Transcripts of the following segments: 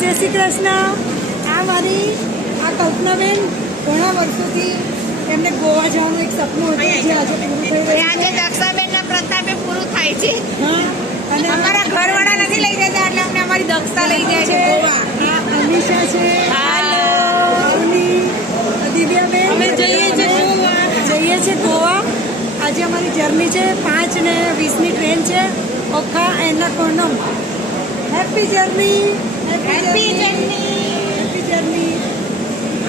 જય શ્રી કૃષ્ણ। આ મારી કલ્પનાબેન ઘણા વર્ષોથી એમને ગોવા જવાનું એક સપનું હતું જે આજે પૂરું થઈ રહ્યું છે। આજે દક્ષાબેનના પ્રતાપે પૂરું થાય છે। હા, અને અમારા ઘરવાળા નથી લઈ જતા એટલે અમને અમારી દક્ષા લઈ જાય છે ગોવા। અમીષા છે, હાલો અવની, દિવ્યાબેન, અમે જઈએ છીએ ગોવા। આજે અમારી જર્ની છે 5 ને 20ની ટ્રેન છે Okha Ernakulam. Happy journey, happy journey. Happy journey.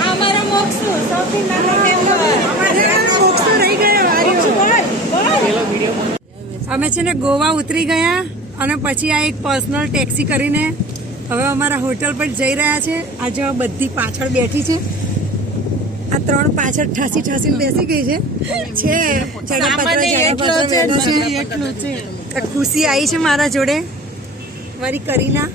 આ અમારા મોક્ષુ સૌથી નાનો મોક્ષો રહી ગયા। અમે છે ને ગોવા ઉતરી ગયા અને પછી આ એક પર્સનલ ટેક્સી કરીને હવે અમારા હોટલ પર જઈ રહ્યા છે। આજે બધી પાછળ બેઠી છે, આ 3 પાછળ ઠાસીને બેસી ગઈ છે। ખુશી આવી છે મારા જોડે, મારી કરીના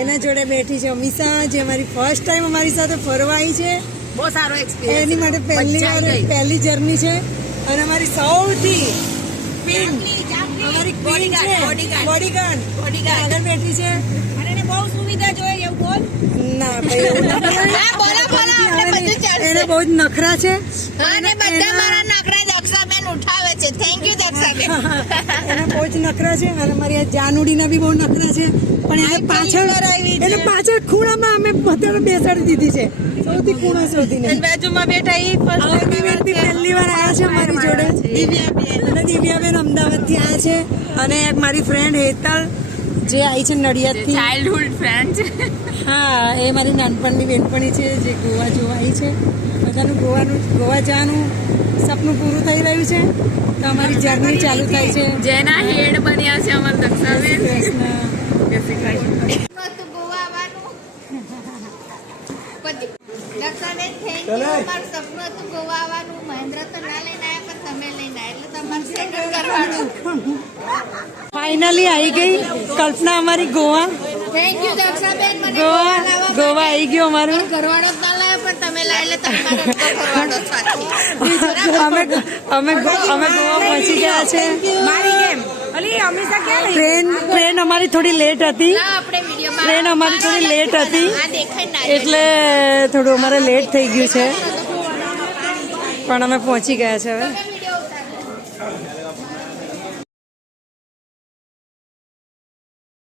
એના જોડે બેઠી છે। અમીષા જે અમારી ફર્સ્ટ ટાઈમ અમારી સાથે ફરવા આવી છે, બહુ સારો એક્સપીરિયન્સ એની માટે પહેલી જર્ની છે। અને અમારી સૌથી અમારી ક્વીન છે બોડીગાર્ડ આગળ બેઠી છે। અને એને બહુ સુવિધા જોઈએ એવું બોલ ના ભાઈ એવું ના બોલાય। એને બહુ જ નખરા છે અને બધા મારા નખરા દક્ષાબેન ઉઠાવે છે। થેન્ક યુ દક્ષાબેન। એને બહુ જ નખરા છે અને મારી આ જાનુડીના બી બહુ નખરા છે, પણ એને પાછળ ખૂણામાં અમે અત્યારે બેસાડી દીધી છે, સૌથી ખૂણા શોધીને। બાજુમાં બેઠા ઈ પહેલી વાર આવ્યા છે મારી જોડે દિવ્યાબેન અમદાવાદથી આવ્યા છે, અને એક મારી ફ્રેન્ડ હેતલ જે આવી છે નડિયાદથી, ચાઇલ્ડહુડ ફ્રેન્ડ છે। હા એ મારી નાનપણની બેનપણી છે જે ગોવા જોવા આવી છે। બધાનું ગોવા જવાનું સપનું પૂરું થઈ રહ્યું છે, તો અમારી જર્ની ચાલુ થાય છે। જેના હેડ બન્યા છે અમારા દક્ષાબેન। દક્ષાબેન થેન્ક યુ। અમારું સપનું હતું ગોવા આવવાનું, મહેન્દ્ર તો ના લઈને આવ્યા પણ તમે લઈને આવ્યા એટલે તમારે સેટલ કરવાનું। ફાઇનલી આવી ગઈ કલ્પના અમારી ગોવા। થેન્ક યુ દક્ષાબેન, મને ગોવા આવી ગયો અમારું। ઘરવાળો જ ના લાવ્યો પણ તમે લાવી એટલે તમારો ઘરવાળો સાથે અમે ગોવા પહોંચી ગયા છે। મારી ગેમ અલી અમીષા ક્યાં ટ્રેન અમારી થોડી લેટ હતી, આપણે વિડિયોમાં ટ્રેન અમારી થોડી લેટ હતી આ દેખાય ના એટલે થોડું અમારે લેટ થઈ ગયું છે, પણ અમે પહોંચી ગયા છે હવે। વિડિયો ઉતારો।